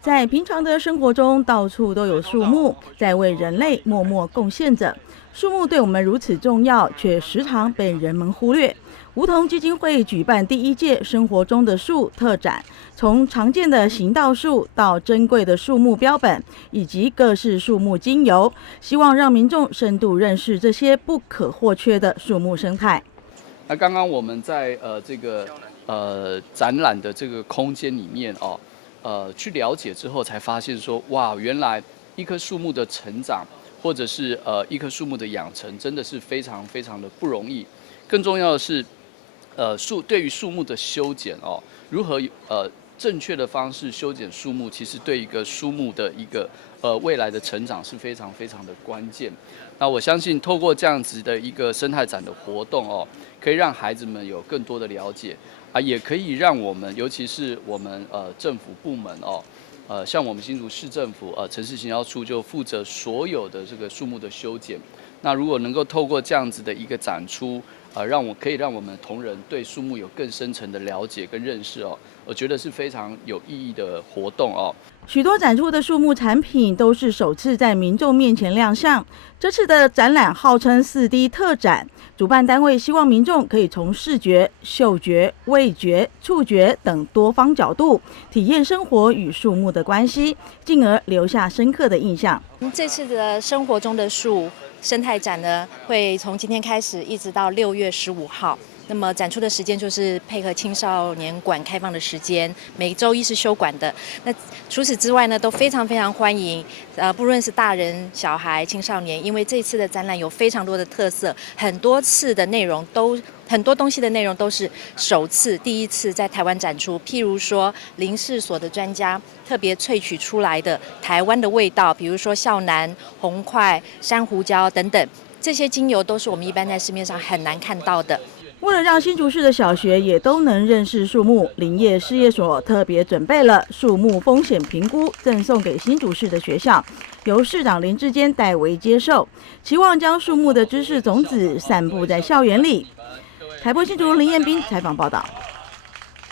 在平常的生活中，到处都有树木，在为人类默默贡献着。树木对我们如此重要，却时常被人们忽略。梧桐基金会举办第1届生活中的树特展，从常见的行道树到珍贵的树木标本，以及各式树木精油，希望让民众深度认识这些不可或缺的树木生态。那刚刚我们在这个展览的这个空间里面去了解之后，才发现说，哇，原来一棵树木的成长，或者是一棵树木的养成，真的是非常非常的不容易。更重要的是，对于树木的修剪如何正确的方式修剪树木，其实对一个树木的一个未来的成长是非常非常的关键。那我相信，透过这样子的一个生态展的活动可以让孩子们有更多的了解也可以让我们，尤其是我们政府部门像我们新竹市政府城市行销处就负责所有的这个树木的修剪。那如果能够透过这样子的一个展出，可以让我们同仁对树木有更深层的了解跟认识我觉得是非常有意义的活动许多展出的树木产品都是首次在民众面前亮相。这次的展览号称4D 特展，主办单位希望民众可以从视觉、嗅觉、味觉、触觉等多方角度体验生活与树木的关系，进而留下深刻的印象。这次的生活中的树生态展呢，会从今天开始一直到6月15号。那么展出的时间就是配合青少年馆开放的时间，每周一是休馆的。那除此之外呢，都非常非常欢迎，不论是大人、小孩、青少年，因为这次的展览有非常多的特色，很多东西的内容都是第一次在台湾展出。譬如说，林试所的专家特别萃取出来的台湾的味道，比如说孝楠、红块、山胡椒等等，这些精油都是我们一般在市面上很难看到的。为了让新竹市的小学也都能认识树木，林业事业所特别准备了树木风险评估，赠送给新竹市的学校，由市长林志坚代为接受，期望将树木的知识种子散布在校园里。台播新竹林彦斌采访报道。